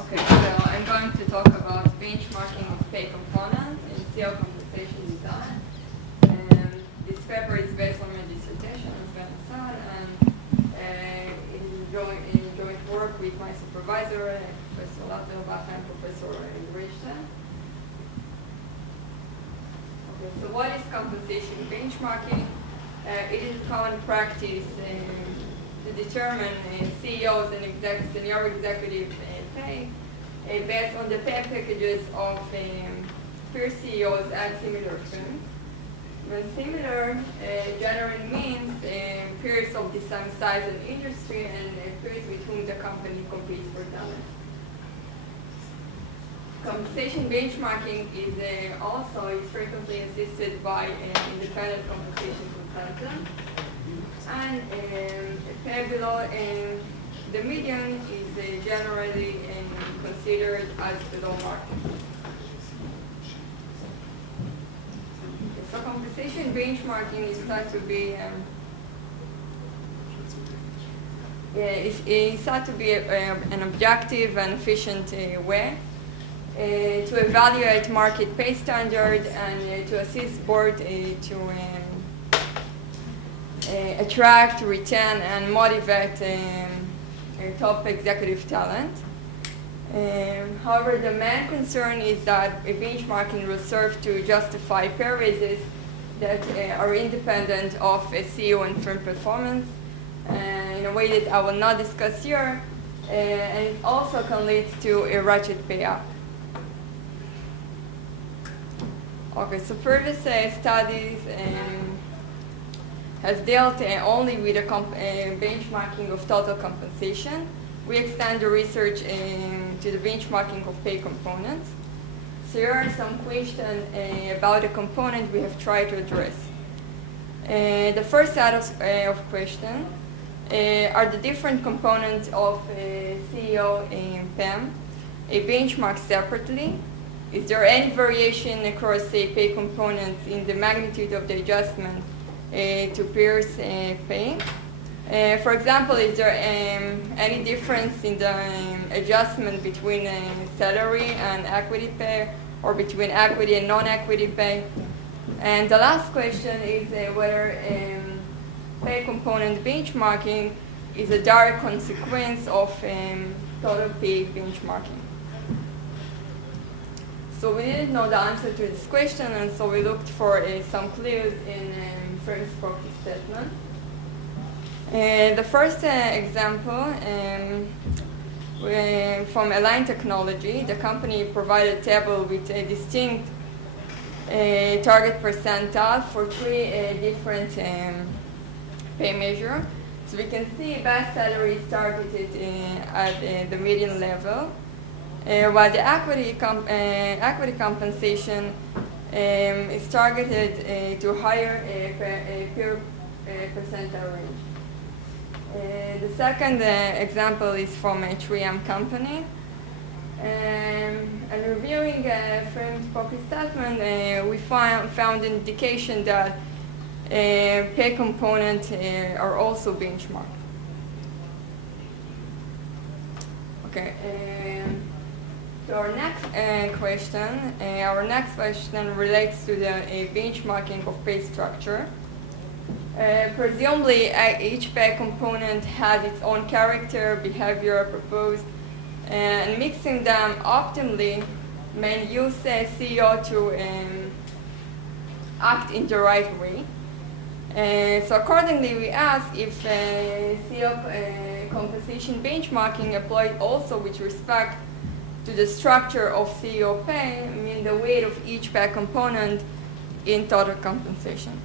Okay, so I'm going to talk about benchmarking of pay components in CO compensation design. And this paper is based on my dissertation as well, and in joint work with my supervisor, Professor Latte and Professor Richard. Okay, so what is compensation benchmarking? It is a common practice to determine CEOs and senior executive pay based on the pay packages of peer CEOs and similar firms. When similar generally means peers of the same size and industry and peers with whom the company competes for talent. Compensation benchmarking is frequently assisted by an independent compensation consultant. And pay below the median is generally considered as below market. So compensation benchmarking is thought to be an objective and efficient way to evaluate market pay standards and to assist board to attract, retain, and motivate top executive talent. However, the main concern is that benchmarking will serve to justify pay raises that are independent of CEO and firm performance in a way that I will not discuss here, and it also can lead to a ratchet pay up. Okay, so previous studies has dealt only with the benchmarking of total compensation. We extend the research to the benchmarking of pay components. So here are some questions about the component we have tried to address. The first set of questions are the different components of CEO and PEM benchmarked separately. Is there any variation across pay components in the magnitude of the adjustment to peers' pay? For example, is there any difference in the adjustment between salary and equity pay, or between equity and non-equity pay? And the last question is whether pay component benchmarking is a direct consequence of total pay benchmarking. So we didn't know the answer to this question, and so we looked for some clues in firm's practice statement. The first example from Align Technology, the company provided a table with a distinct target percentile for three different pay measures. So we can see base salary is targeted at the median level, while the equity compensation is targeted to higher peer percentile range. The second example is from a 3M company. And reviewing firm's practice statement, we found an indication that pay components are also benchmarked. Okay. So our next question relates to the benchmarking of pay structure. Presumably, each pay component has its own character, behavior proposed, and mixing them optimally may use CEO to act in the right way. So accordingly, we ask if CEO compensation benchmarking applied also with respect to the structure of CEO pay, I mean the weight of each pay component in total compensation.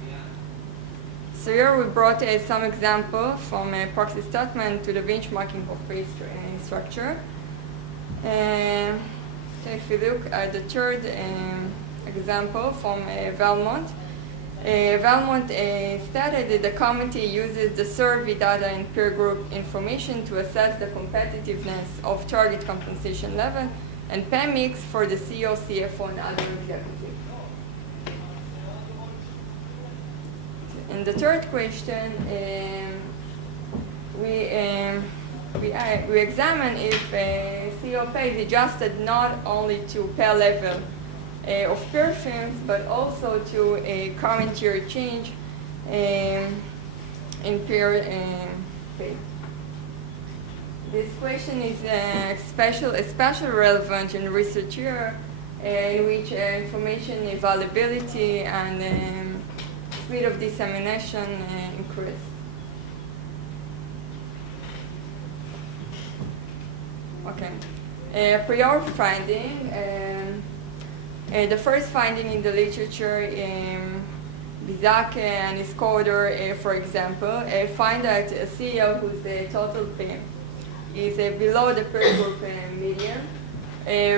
So here we brought some example from a proxy statement to the benchmarking of pay structure. So if you look at the third example from Valmont, Valmont stated that the committee uses the survey data and peer group information to assess the competitiveness of target compensation level and pay mix for the CEO, CFO, and other executives. In the third question, we we examine if CEO pay is adjusted not only to pay level of peer firms, but also to a current year change in peer pay. This question is especially relevant in research year in which information availability and speed of dissemination increase. Okay. Prior finding. The first finding in the literature, Bizak and his co-author, for example, find that a CEO whose total pay is below the peer group median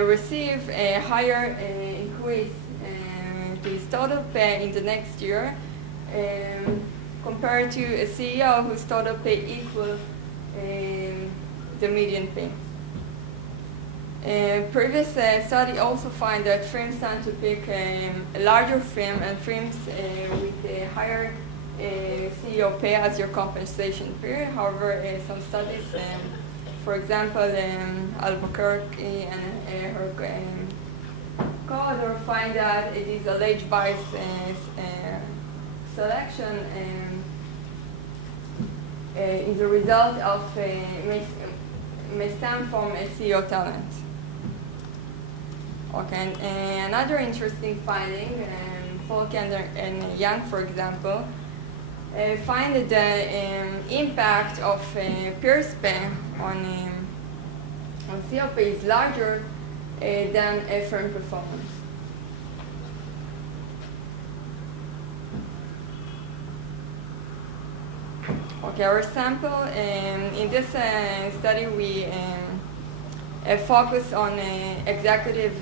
receive a higher increase to his total pay in the next year compared to a CEO whose total pay equals the median pay. Previous study also find that firms tend to pick a larger firm and firms with a higher CEO pay as your compensation peer. However, some studies, for example, Albuquerque and her co-author find that it is alleged bias selection is a result of may stem from a CEO talent. Okay, and another interesting finding, Falk and Young, for example, find that the impact of peer pay on CEO pay is larger than firm performance. Okay, our sample, in this study we focus on executive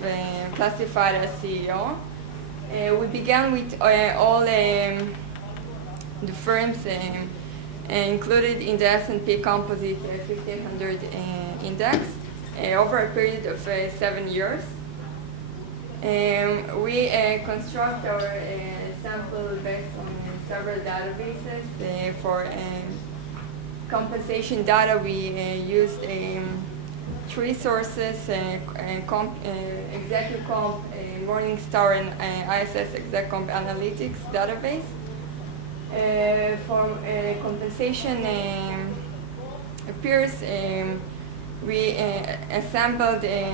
classified as CEO. We began with all the firms included in the S&P Composite 1500 index over a period of 7 years. We construct our sample based on several databases. For compensation data, we used 3 sources, Executive Comp, Morningstar, and ISS Exec Comp Analytics database. For compensation peers, we assembled the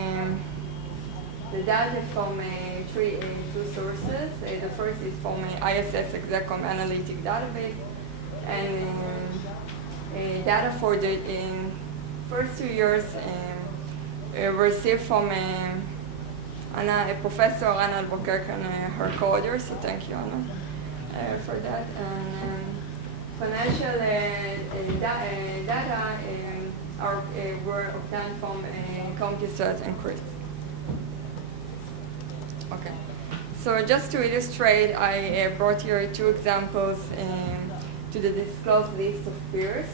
data from 2 sources. The first is from ISS Exec Comp Analytics database, and data for the first 2 years received from Professor Anna Albuquerque and her co-author, so thank you, Anna, for that. And financial data were obtained from CompuStat and Chris. Okay, so just to illustrate, I brought here 2 examples to the disclosed list of peers.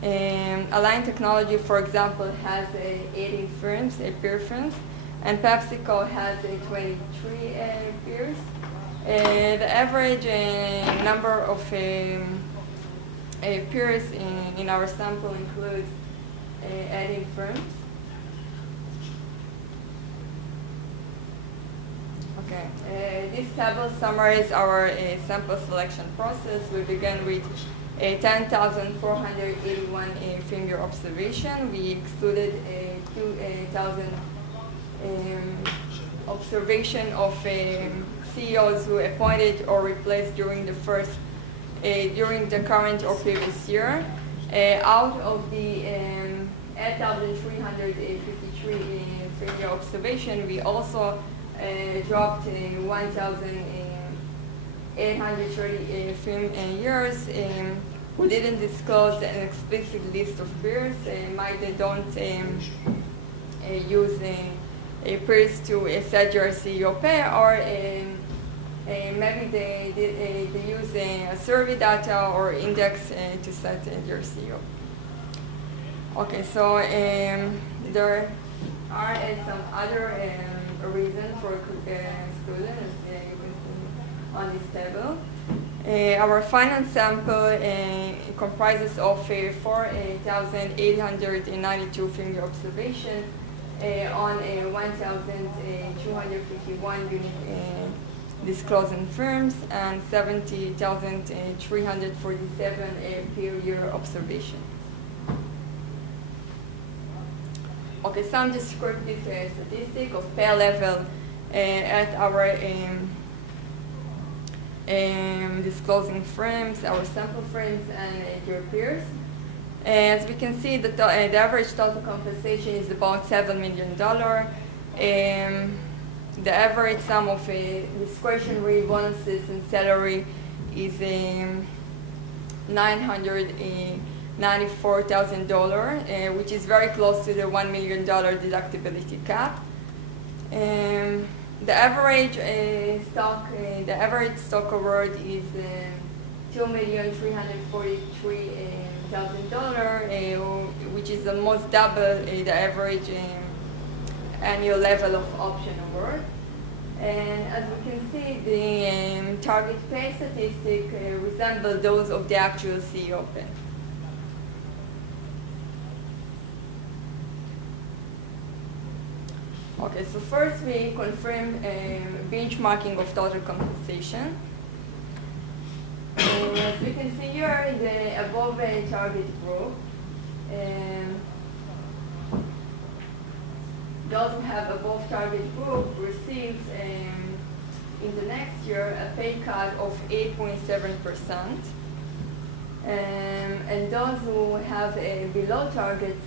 Align Technology, for example, has 18 firms, peer firms, and PepsiCo has 23 peers. The average number of peers in our sample includes 18 firms. Okay, this table summarizes our sample selection process. We began with 10,481 finger observation. We excluded 2,000 observation of CEOs who appointed or replaced during the current or previous year. Out of the 8,353 finger observation, we also dropped 1,830 film years who didn't disclose an explicit list of peers. They don't use peers to set your CEO pay, or maybe they use survey data or index to set your CEO. Okay, so there are some other reasons for exclusion, as you can see on this table. Our final sample comprises of 4,892 finger observations on 1,251 unique disclosing firms and 70,347 peer-year observations. Okay, some descriptive statistic of pair level at our disclosing frames, our sample frames, and their peers. As we can see, the average total compensation is about $7 million. The average sum of discretionary bonuses and salary is $994,000, which is very close to the $1 million deductibility cap. The average stock award is $2,343,000, which is almost double the average annual level of option award. And as we can see, the target pay statistic resemble those of the actual CEO pay. Okay, so first we confirm benchmarking of total compensation. As we can see here, in the above target group, those who have above target group receives in the next year a pay cut of 8.7%. And those who have a below target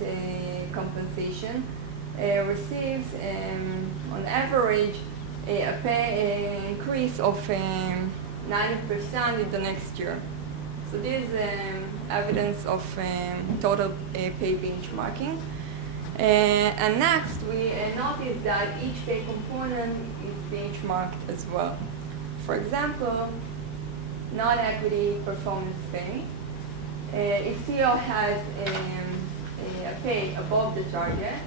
compensation receives on average a pay increase of 90% in the next year. So this is evidence of total pay benchmarking. And next, we notice that each pay component is benchmarked as well. For example, non-equity performance pay. If CEO has a pay above the target,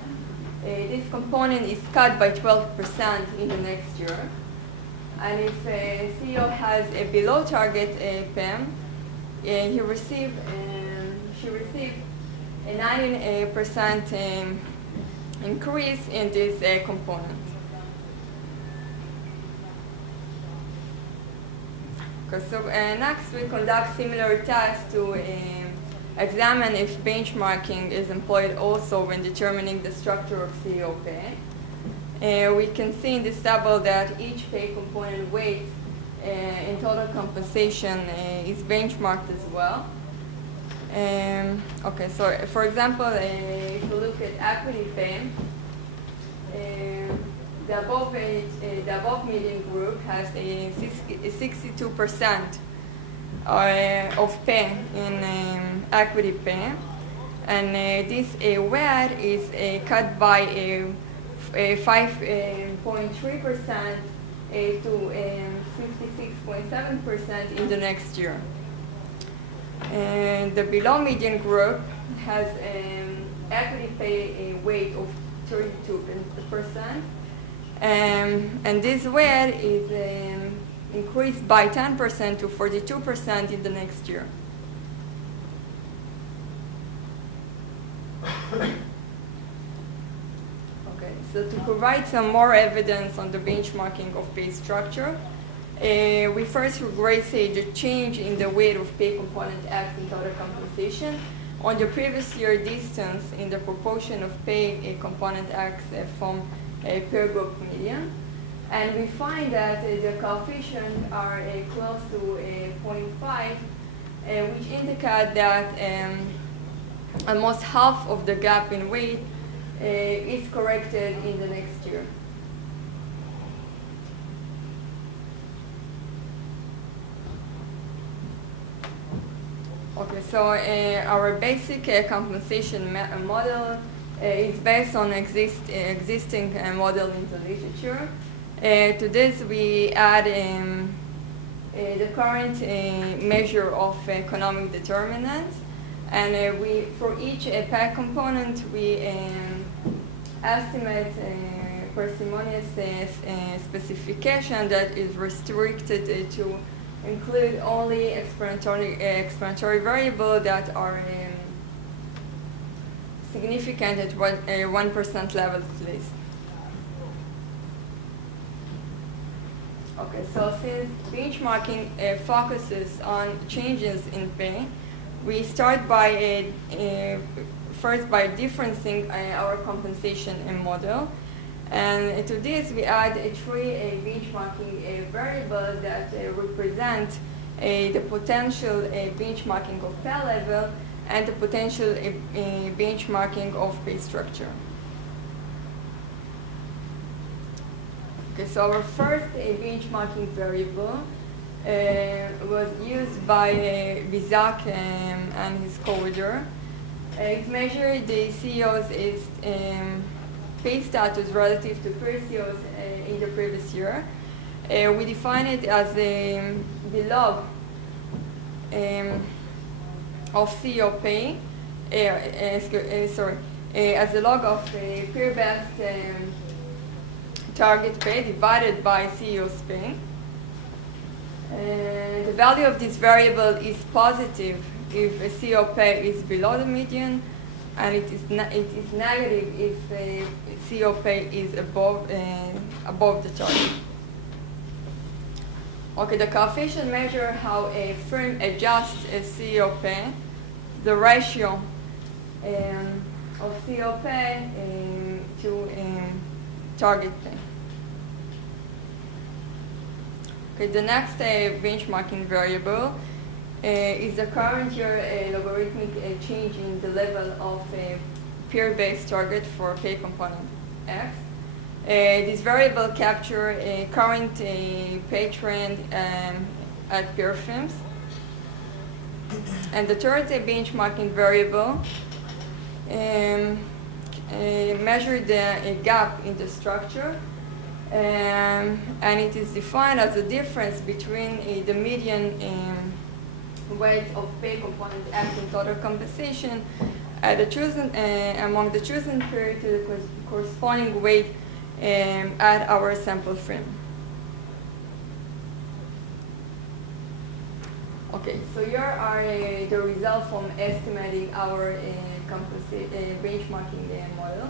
this component is cut by 12% in the next year. And if CEO has a below target PEM, she received a 9% increase in this component. Okay, so next we conduct similar tests to examine if benchmarking is employed also when determining the structure of CEO pay. We can see in this table that each pay component weight in total compensation is benchmarked as well. Okay, so for example, if you look at equity pay, the above median group has a 62% of pay in equity pay, and this WED is cut by a 5.3% to 56.7% in the next year. And the below median group has equity pay weight of 32%, and this WED is increased by 10% to 42% in the next year. Okay, so to provide some more evidence on the benchmarking of pay structure, we first regress the change in the weight of pay component X in total compensation on the previous year distance in the proportion of pay component X from per group median. And we find that the coefficients are close to 0.5, which indicate that almost half of the gap in weight is corrected in the next year. Okay, so our basic compensation model is based on existing model in the literature. To this, we add the current measure of economic determinants, and for each pay component, we estimate parsimonious specification that is restricted to include only explanatory variables that are significant at 1% level at least. Okay, so since benchmarking focuses on changes in pain, we start by first by differencing our compensation model. And to this, we add three benchmarking variables that represent the potential benchmarking of pair level and the potential benchmarking of pay structure. Okay, so our first benchmarking variable was used by Bizak and his co-author. It measured the CEO's pay status relative to peer CEOs in the previous year. We define it as the log of CEO pay, as the log of peer-best target pay divided by CEO's pay. The value of this variable is positive if a CEO pay is below the median, and it is negative if CEO pay is above the target. Okay, the coefficient measure how a firm adjusts a CEO pay, the ratio of CEO pay to target pay. Okay, the next benchmarking variable is the current year logarithmic change in the level of peer-based target for pay component X. This variable captures a current pay trend at peer firms. And the third benchmarking variable measures the gap in the structure, and it is defined as the difference between the median weight of pay component X in total compensation among the chosen peer to the corresponding weight at our sample frame. Okay, so here are the results from estimating our benchmarking model.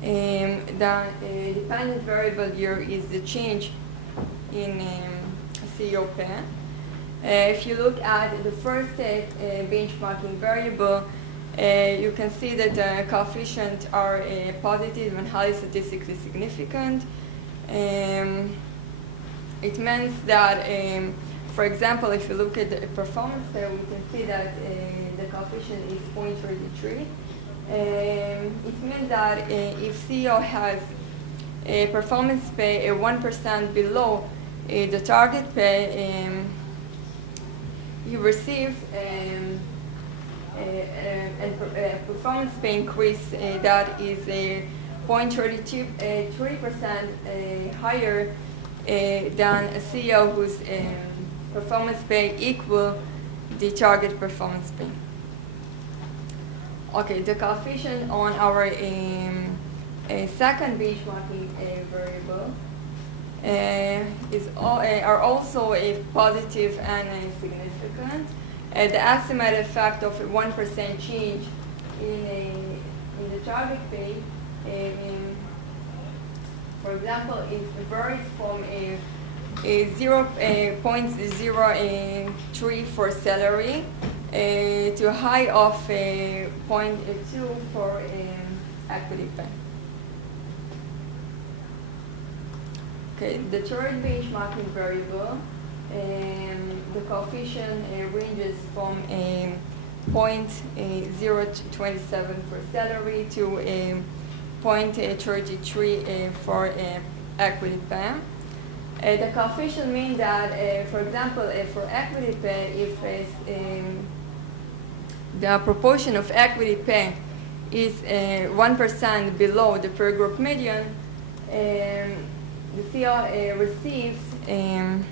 The dependent variable here is the change in CEO pay. If you look at the first benchmarking variable, you can see that the coefficients are positive and highly statistically significant. It means that, for example, if you look at the performance there, we can see that the coefficient is 0.33. It means that if CEO has a performance pay 1% below the target pay, he receives a performance pay increase that is 0.3% higher than a CEO whose performance pay equal the target performance pay. Okay, the coefficient on our second benchmarking variable are also positive and significant. The estimated effect of a 1% change in the target pay, for example, it varies from a 0.03 for salary to a high of 0.2 for equity pay. Okay, the third benchmarking variable, the coefficient ranges from 0.027 for salary to 0.33 for equity pay. The coefficient means that, for example, for equity pay, if the proportion of equity pay is 1% below the peer group median, the CEO receives an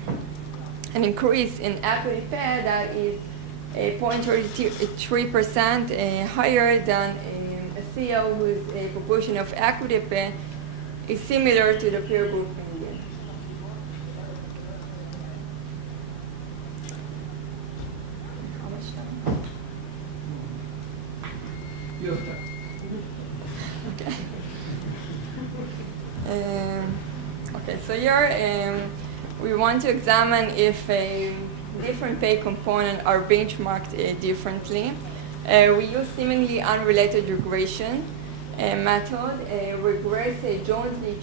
increase in equity pay that is 0.33% higher than a CEO whose proportion of equity pay is similar to the peer group median. Your turn. Okay. Okay, so here we want to examine if different pay components are benchmarked differently. We use seemingly unrelated regression method, regress jointly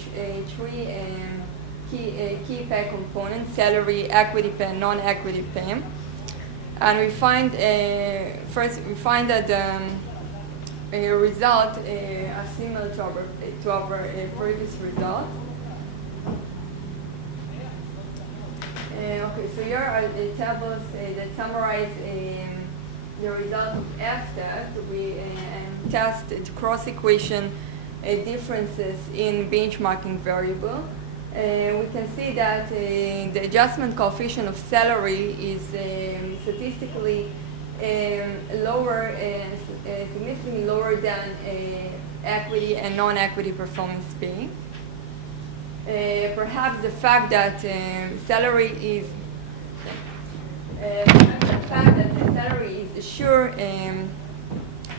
three key pay components: salary, equity pay, non-equity pay. And we find first we find that result are similar to our previous result. Okay, so here are the tables that summarize the result of F test. We test the cross equation differences in benchmarking variable. We can see that the adjustment coefficient of salary is statistically lower, significantly lower than equity and non-equity performance pay. Perhaps the fact that salary is a sure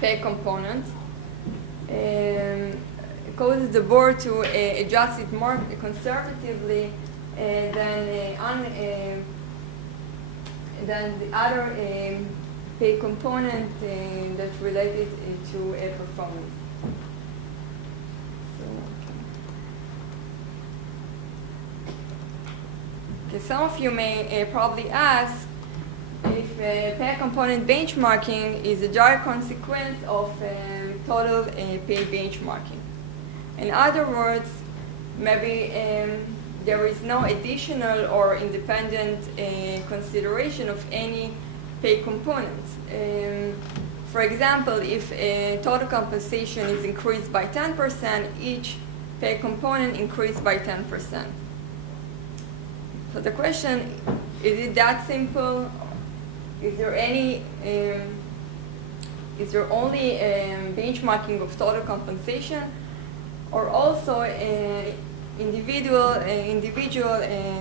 pay component causes the board to adjust it more conservatively than the other pay component that's related to performance. Okay, some of you may probably ask if pay component benchmarking is a direct consequence of total pay benchmarking. In other words, maybe there is no additional or independent consideration of any pay components. For example, if total compensation is increased by 10%, each pay component increased by 10%. So the question, is it that simple? Is there only benchmarking of total compensation, or also individual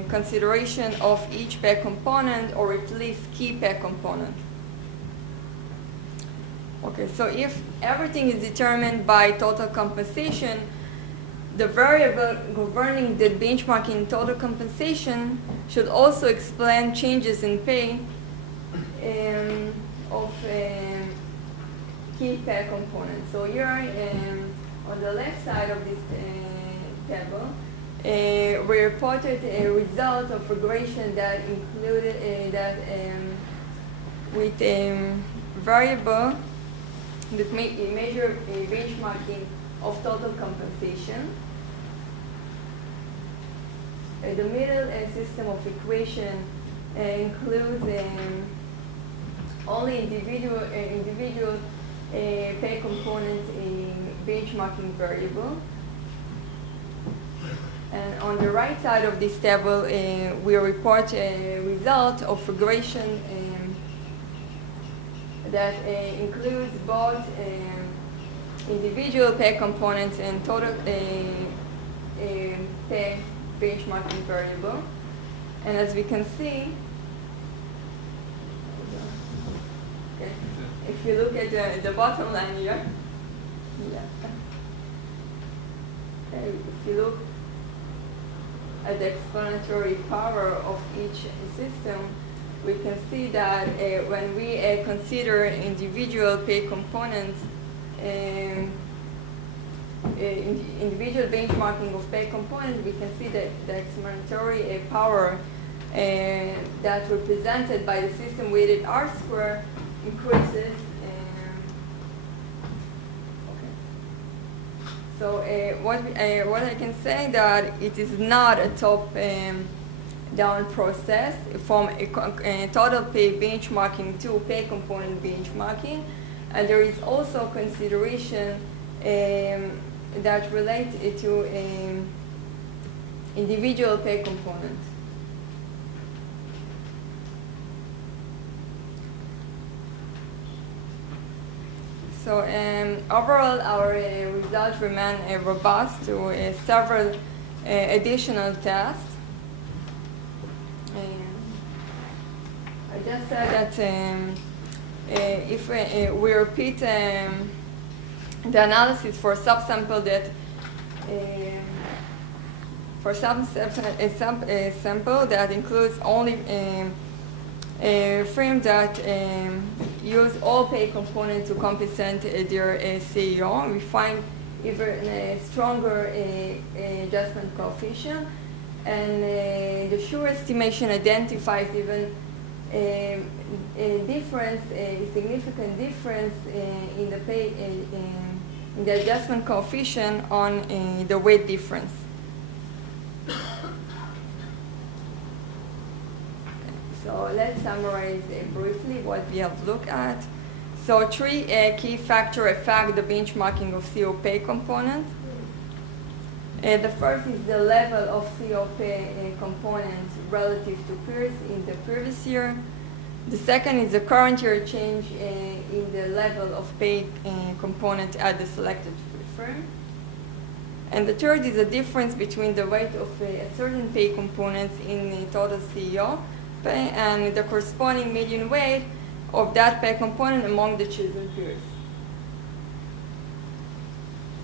consideration of each pay component, or at least key pay component? Okay, so if everything is determined by total compensation, the variable governing the benchmarking total compensation should also explain changes in pay of key pay components. So here on the left side of this table, we reported a result of regression that included with a variable that measure a benchmarking of total compensation. The middle system of equation includes only individual pay component benchmarking variable. And on the right side of this table, we report a result of regression that includes both individual pay components and total pay benchmarking variable. And as we can see, okay, if you look at the bottom line here, okay, if you look at the explanatory power of each system, we can see that when we consider individual pay components, individual benchmarking of pay components, we can see that the explanatory power that's represented by the system weighted R square increases. So what I can say that it is not a top-down process from a total pay benchmarking to pay component benchmarking, and there is also consideration that relates to individual pay component. So overall, our results remain robust to several additional tests. I just said that if we repeat the analysis for subsample that sample that includes only a frame that use all pay components to compensate their CEO. We find even a stronger adjustment coefficient, and the Sure estimation identifies even a difference, a significant difference in the pay in the adjustment coefficient on the weight difference. So let's summarize briefly what we have looked at. So 3 key factors affect the benchmarking of CO pay components. The first is the level of CO pay components relative to peers in the previous year. The second is the current year change in the level of pay component at the selected firm. And the third is the difference between the weight of a certain pay components in the total CEO pay and the corresponding median weight of that pay component among the chosen peers.